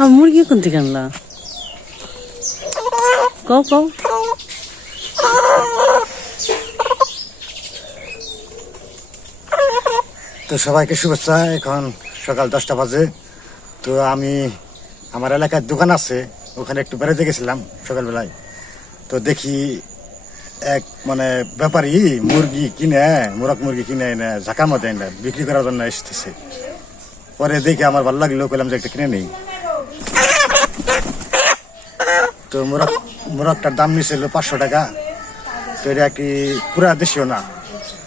আর মুরগি কোন থেকে আনলা? কও কও। তো সবাইকে শুভেচ্ছা, এখন সকাল দশটা বাজে। তো আমি, আমার এলাকার দোকান আছে, ওখানে একটু বেড়াতে গেছিলাম সকালবেলায়। তো দেখি এক মানে ব্যাপারী মুরগি কিনে, মুরগ মুরগি কিনে এনে ঝাঁকার মধ্যে এনে বিক্রি করার জন্য এসতেছে পরে দেখে আমার ভালো লাগল, কইলাম যে একটা কিনে নেই। তো মুরগ মুরগটার দাম নিছিল পাঁচশো টাকা। তো এটা কি পুরা দেশীয় না?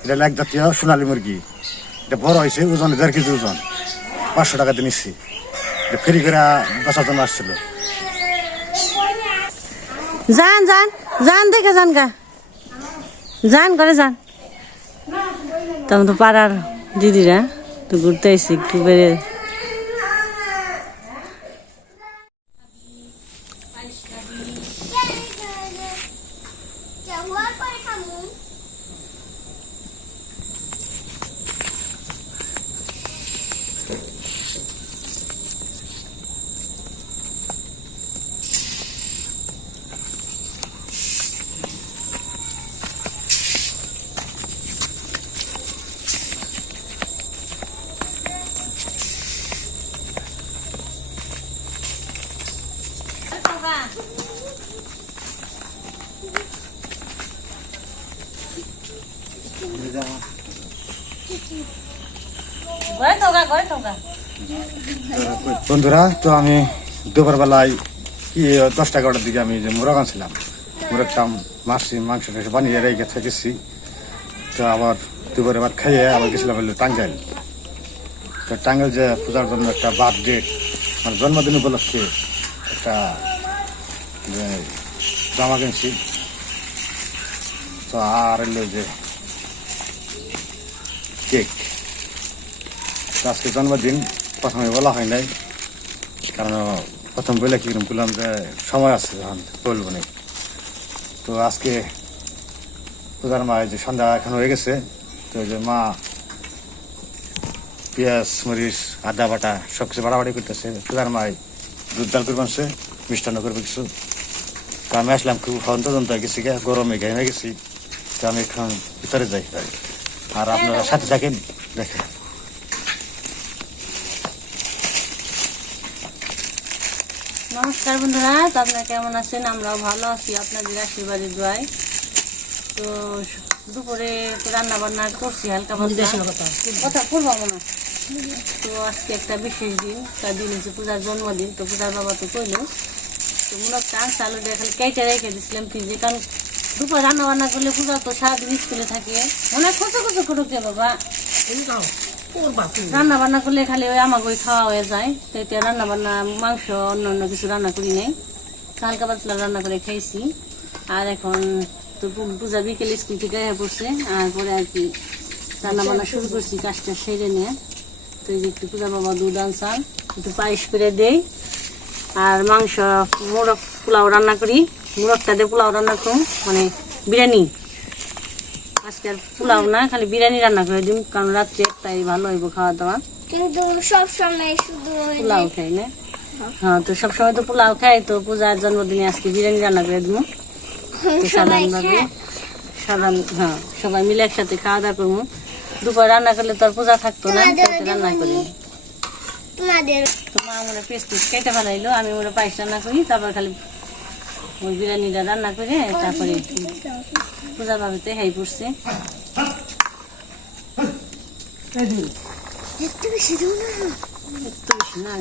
এটা এক জাতীয় সোনালী মুরগি। এটা বড় হয়েছে, ওজন দেড় কেজি ওজন। পাঁচশো টাকাতে নিচ্ছি এটা ফেরি করে বসার জন্য আসছিল। যান যান যান, দেখে যান গা। যান করে যান। তখন তো পাড়ার দিদিরা তো ঘুরতে এসে একটু বেড়ে Ai, que বন্ধুরা, তো আমি দুপুর বেলায় কি, দশটা এগারোটার দিকে আমি যে মুরগ আনছিলাম, মুরগটা মাসি মাংস টাংস বানিয়ে রেখে থেকেছি। তো আবার দুপুরে ভাত খাইয়ে আবার গেছিলাম হলো টাঙ্গাইল। তো টাঙ্গাইল যে পূজার জন্য একটা বার্থডে মানে জন্মদিন উপলক্ষে একটা জামা কিনছি। তো আর এলো যে কেক। আজকে জন্মদিন, প্রথমে বলা হয় নাই, কারণ প্রথম বলে কি বললাম যে সময় আছে যখন, বলব না তো আজকে পূজার মা যে সন্ধ্যা এখন হয়ে গেছে, তো যে মা পেঁয়াজ, মরিচ, আদা বাটা সব কিছু বাড়াবাড়ি করতেছে, পূজার মায় দুধ ডাল আনছে, মিষ্টান্ন করবে কিছু। তো আমি আসলাম খুব হন্তদন্ত গেছি গরমে ঘেমে গেছি। তো আমি এখন ভিতরে যাই আর আপনারা সাথে থাকেন। দেখেন। নমস্কার বন্ধুরা আপনারা কেমন আছেন? আমরাও ভালো আছি আপনাদের আশীর্বাদে দোয়াই তো দুপুরে রান্না বান্না করছি হালকা কথা। করব হয়। তো আজকে একটা বিশেষ দিন তার দিন হচ্ছে পূজার জন্মদিন তো পূজার বাবা তো কইল। তো মূলত আনছে আলু দিয়ে খালি কেটে রেখে দিছিলাম ফ্রিজে কারণ দুপুরে রান্না বান্না করলে পূজা তো সারাদিন স্কুলে থাকে। মনে হয় খোঁচো খোঁচো করুক রে বাবা। রান্না বান্না করলে খালি ওই আমাকে খাওয়া হয়ে যায়। তো এতিয়া রান্না বান্না মাংস, অন্য অন্য কিছু রান্না করি নাই। হালকা পাতলা রান্না করে খাইছি। আর এখন তো পূজা বিকেল স্কুল থেকে আয়া পড়ছে। আর পরে আর কি রান্না বান্না শুরু করছি, কাজটা সেরে নিয়ে। তো এই যে একটু পূজা বাবা দুধ আনসান একটু পায়েস করে দেই। আর মাংস, মোরগ পোলাও রান্না করি। মোরগটা দিয়ে পোলাও রান্না করুন মানে বিরিয়ানি আজকে আর পোলাও না খালি বিরিয়ানি রান্না করে দিন কারণ রাত্রে একটাই ভালো হইব খাওয়া দাওয়া কিন্তু সব সময় শুধু পোলাও খাই না? হ্যাঁ তো সবসময় তো পোলাও খাই তো পূজার জন্মদিনে আজকে বিরিয়ানি রান্না করে দিব তো সাধারণভাবে সাধারণ হ্যাঁ সবাই মিলে একসাথে খাওয়া দাওয়া করব দুপুর রান্না করলে তো আর পূজা থাকতো না রান্না করি তোমাদের তো মা আমরা পেস্ট কেটে ফেলাইলো আমি ওরা পায়েস রান্না করি তারপর খালি ওই বিরিয়ানিটা রান্না করে তারপরে পূজার ভাবে তো পড়ছে একটু বেশি না।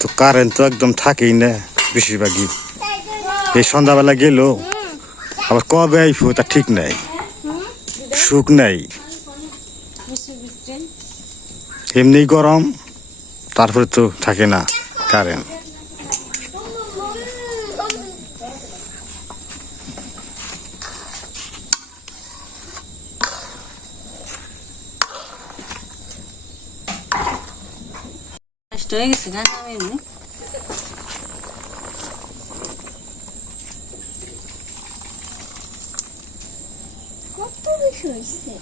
তো কারেন্ট তো একদম থাকেই না বেশিরভাগই। এই সন্ধ্যাবেলা গেল আবার কবে আইফো তা ঠিক নাই। সুখ নাই। এমনি গরম তারপরে তো থাকে না কারেন্ট কত বেশি হয়েছে?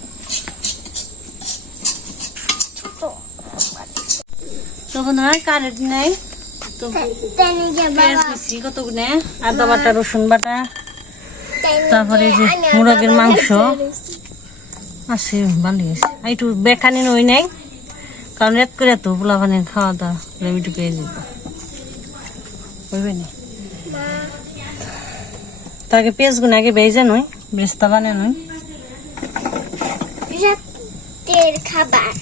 বন্ধুরা কারেন্ট নেই। তো আদা বাটা রসুন বাটা তারপরে যে মুরগের মাংস। আছে ভালো গেছে আর একটু বেখানি নই নাই কারণ এক করে তো পোলা পানি খাওয়া দাওয়া একটু পেয়ে দিব বুঝবে না আগে পেঁয়াজগুলো আগে বেজে নই বেস্তা বানে নই। রাতের খাবার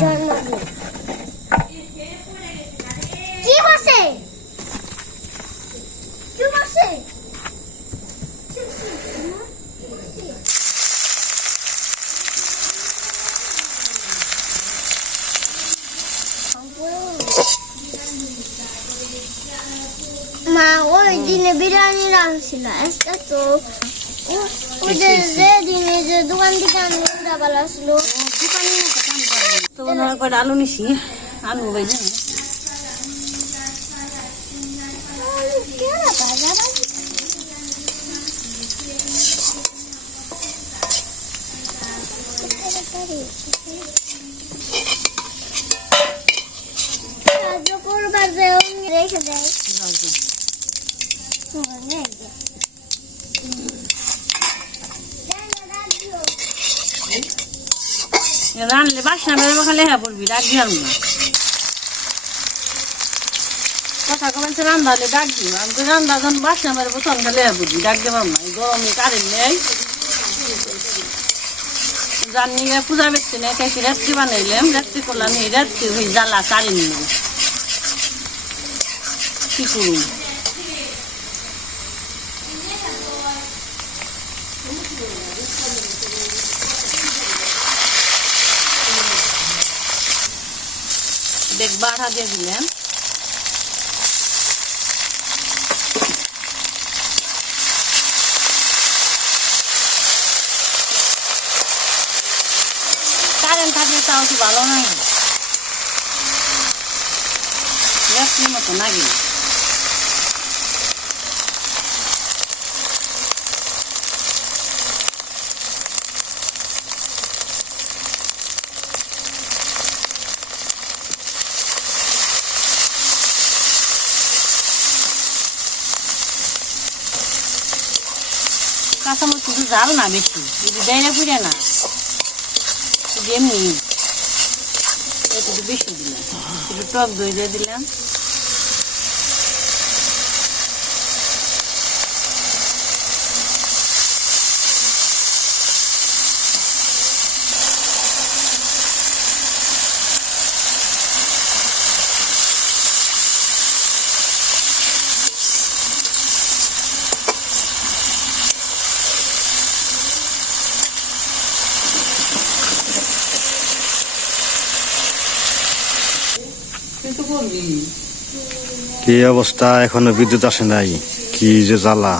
জন্মদিন। কি বসে কি বসে মা ওই দিনে বিরিয়ানি রাখছিল আজকে তো ও- ওদের যে দিনে যে দোকান থেকে আনলো ডাবাল আসলো তো বন্ধুরা কয়টা আলু নিছি আলু বেজে নি সাহায্য করবার যে অমনি রেখে দেয় রানলে বাসনা বেরোবে খালি হ্যাঁ বলবি, ডাক দিলাম না। কথা কমেছে রান্না হলে ডাক দিব আমি তো রান্না যখন বাসনা বেরোবো তখন খালি হ্যাঁ বলবি, ডাক দেবাম না। গরমে কারেন্ট নেই। জানি পূজা ব্যক্তি নেই কাকি রাত্রি বানাইলাম, রাত্রি করলাম এই রাত্রি হয়ে জ্বালা কারেন্ট নেই। কি করুন দেখ বাড়া দিয়ে দিলাম কারেন্ট থাকলে কি ভালো নয় রাত্রির মতো নাকি কাঁচামরিচ শুধু জাল না বেশি যদি দেয় পুড়ে না। যেমনি বেশি দিলাম। একটু টক দই দিয়ে দিলাম। কি অবস্থা এখনও বিদ্যুৎ আসে নাই। কি যে জ্বালা।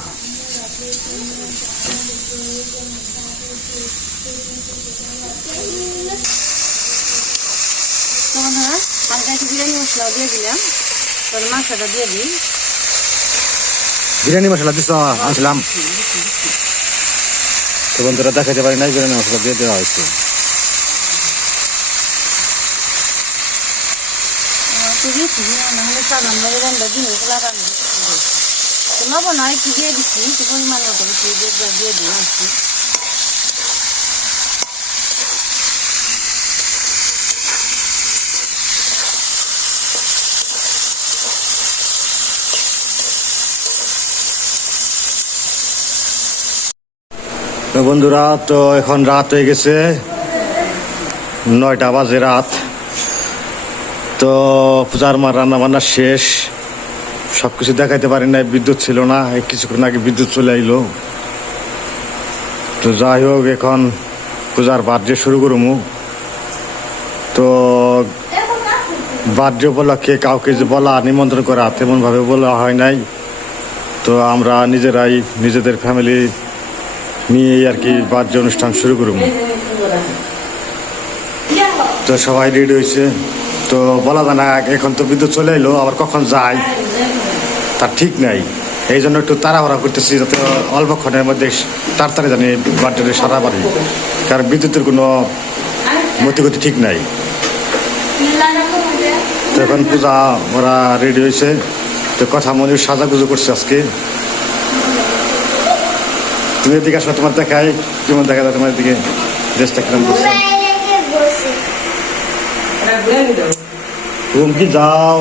একটু বিরিয়ানি মশলা দিস আনছিলাম। তো বন্ধুরা দেখাতে পারি নাই বিরিয়ানি মশলা দিয়ে দেওয়া হয়েছে তো দিয়েছি নাহলে সাধারণ ভাবে রান্না দিন ওগুলো রান্না তো লবণ হয় একটু দিয়ে দিচ্ছি একটু পরিমাণ মতো দিয়ে দিয়ে দিয়ে আসছি বন্ধুরা, তো এখন রাত হয়ে গেছে, নয়টা বাজে রাত। তো পূজার মার রান্না বান্না শেষ। সবকিছু দেখাইতে পারি নাই, বিদ্যুৎ ছিল না কিছুক্ষণ আগে বিদ্যুৎ চলে আইলো। তো যাই হোক, এখন পূজার বাদ্য শুরু করব তো বাদ্য উপলক্ষে কাউকে যে বলা, নিমন্ত্রণ করা তেমনভাবে বলা হয় নাই। তো আমরা নিজেরাই, নিজেদের ফ্যামিলি নিয়েই আর কি বাদ্য অনুষ্ঠান শুরু করব তো সবাই রেডি হয়েছে। তো বলা যায় না এখন তো বিদ্যুৎ চলে এলো আবার কখন যায়? তার ঠিক নাই। এই জন্য একটু তাড়াহুড়া করতেছি যাতে অল্পক্ষণের মধ্যে তাড়াতাড়ি জানি বার্থডে সারা পারি কারণ বিদ্যুতের কোনো মতিগতি ঠিক নাই। তো এখন পূজা ওরা রেডি হয়েছে। তো কথা মনে সাজাগুজু করছে আজকে। তুমি এদিকে আসো তোমার দেখাই। কেমন দেখা যায় তোমার দিকে ড্রেসটা কিরম করছে। বাইরে বসে রুম কি যাও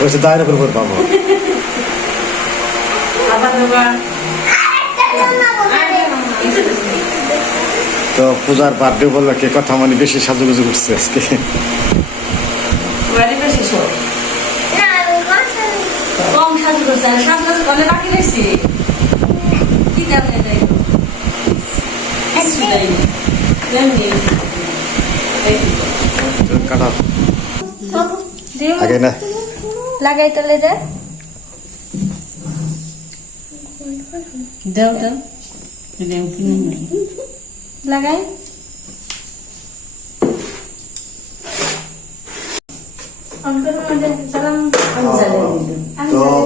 ওইসে দায়ের উপর উপর পাবো তো পূজার বার্থডে উপলক্ষে কথা মানে বেশি সাজুগুজু করছে আজকে। কম সাজু করছে বাকি কি তো আগে না। লাগাই দে দাও দাও। লাগাই।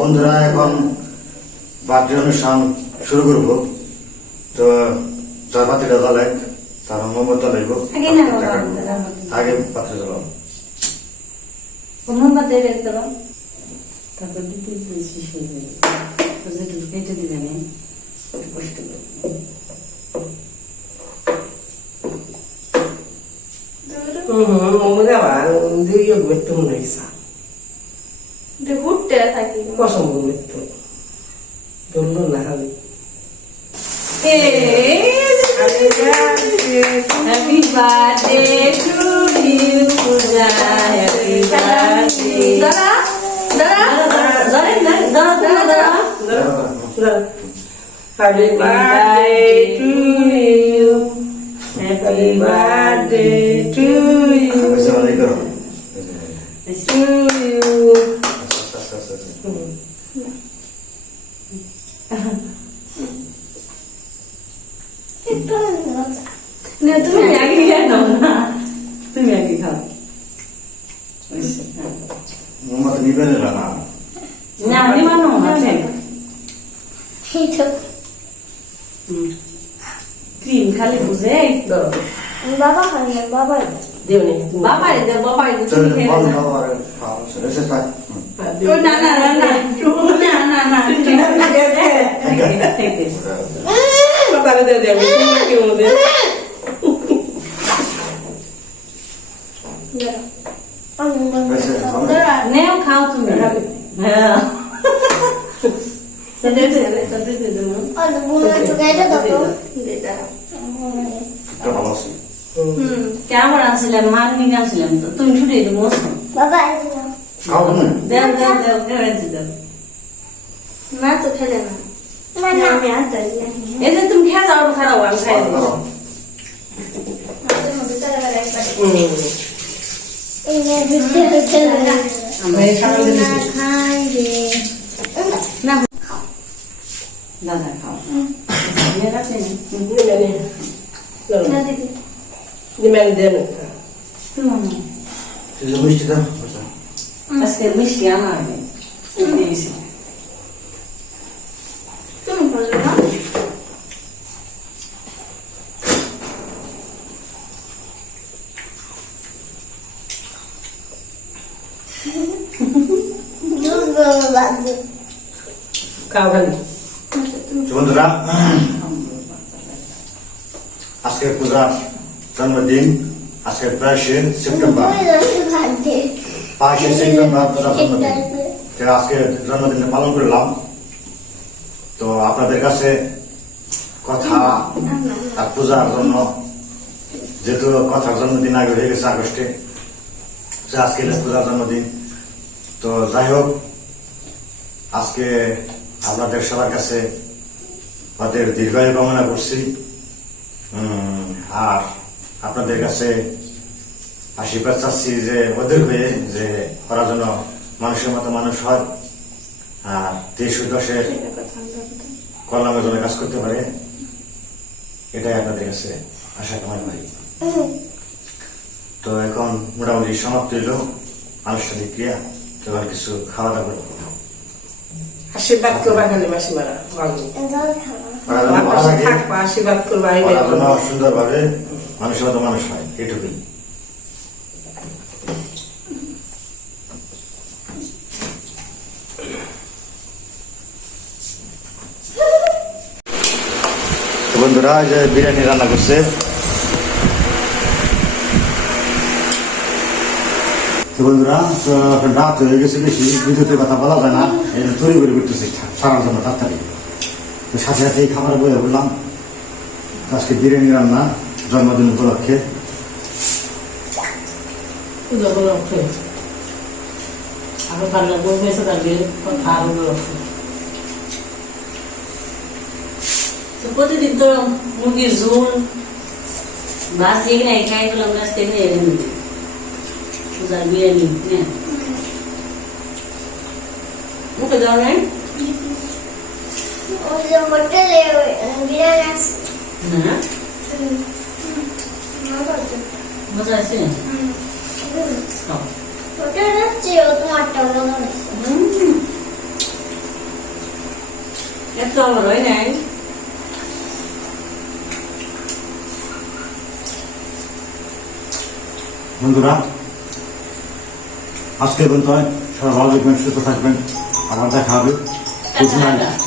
বন্ধুরা এখন বার্থডে অনুষ্ঠান শুরু করব। তো চার পাতিটা জ্বালাই তার মোমবাতি জ্বালাইব আগে না পাত্রে জ্বালাও মোমবাতি বের করো তারপর দুটো দিয়েছি সেই তো যেটু কেটে দিবে না কষ্ট করে ঘুরতে থাকি Happy birthday to you, Happy birthday. Dara, Dara, Happy birthday to you. Happy birthday to you. Assalamualaikum. To you. না, তুমি আগে খেয়ে নাও না। তুমি আগে খাও হ্যাঁ। মোমবাতি নিবে না না না নিবানো আছে এই তো ক্রিম খালি বুঝে তো বাবা খান না বাবা দেবনি বাবাই দে বাবাই দে তুমি খেয়ে নাও। বাবা খাও চলে এসে খাই হুম। ও, না না না না না না না থেকে থেকে তাহলে দেবে দেবে কি মধ্যে আমি হয়েছে, হবে? দাদা নেও খাও তুমি হ্যাঁ দে দে দে দে দে দে দে আর বুনো তো গাইতে দাও এটা ভালো আছে। হুম কেমন আছিলাম মান নিয়ে আসছিলাম তো তুমি ছুটে দিবো বাবা খাও তুমি দেও দেও দেও কেড়েছি দেও মা তো খেলে না না না আমি আর তাই না এই যে তুমি খেয়ে যাও খারাপ আমি খাই দেবো আমাদের মধ্যে তারা গাইতে পারে হুম এই নে বিদ্যে খেলে না আমরা এই সামনে দিছি খাই রে না দাদা খাও মেয়েরা চেনে নিমেনি না দেখি নিমেনি দেন তুমি এই যে মিষ্টি দাও আচ্ছা। আজকে মিষ্টি আমার দিয়েছি বন্ধুরা আজকে পূজার জন্মদিন আজকে বাইশে সেপ্টেম্বর। বাইশে সেপ্টেম্বর জন্মদিন। আজকে জন্মদিনে পালন করলাম। তো আপনাদের কাছে কথা আর পূজার জন্য, যেহেতু কথার জন্মদিন আগে হয়ে গেছে আগস্টে যে আজকে লেসপুরার জন্মদিন। তো যাই হোক, আজকে আপনাদের সবার কাছে ওদের দীর্ঘায়ু কামনা করছি। আর আপনাদের কাছে আশীর্বাদ চাচ্ছি যে ওদের হয়ে যে ওরা যেন মানুষের মতো মানুষ হয়, আর দেশ দশের কল্যাণের জন্য কাজ করতে পারে, এটাই আপনাদের কাছে আশা কামনা করি। তো এখন মোটামুটি সমাপ্ত হইল আনুষ্ঠানিক ক্রিয়া। তো আর কিছু খাওয়া দাওয়া করব আশীর্বাদ মাসিমারা থাকবা আশীর্বাদ সুন্দরভাবে মানুষের মতো মানুষ হয় এটুকুই বন্ধুরা যে বিরিয়ানি রান্না করছে। তো বন্ধুরা এখন রাত হয়ে গেছে, বেশি বিদ্যুতের কথা বলা যায় না। এই তৈরি করে করতেছি। সারার জন্য তাড়াতাড়ি। তো সাথে সাথে আজকে বিরিয়ানি রান্না, জন্মদিন উপলক্ষে। প্রতিদিন তো মুরগির ঝোল মাছ এখানে খাই গেলাম আজকে নিয়ে এলেন পূজার বিরিয়ানি হ্যাঁ মুখে দেওয়া নাই ওই যে হোটেলে বিরিয়ানি আছে না হুম। ভালো তো। মজা আছে হুম। হুম। খাও। হোটেলের চেয়েও তোমারটা ভালো হয়েছে। হুম। এত আমার হয় নাই বন্ধুরা আজকে পর্যন্ত সারা ভালো থাকবেন সুস্থ থাকবেন। আবার দেখা হবে। Good night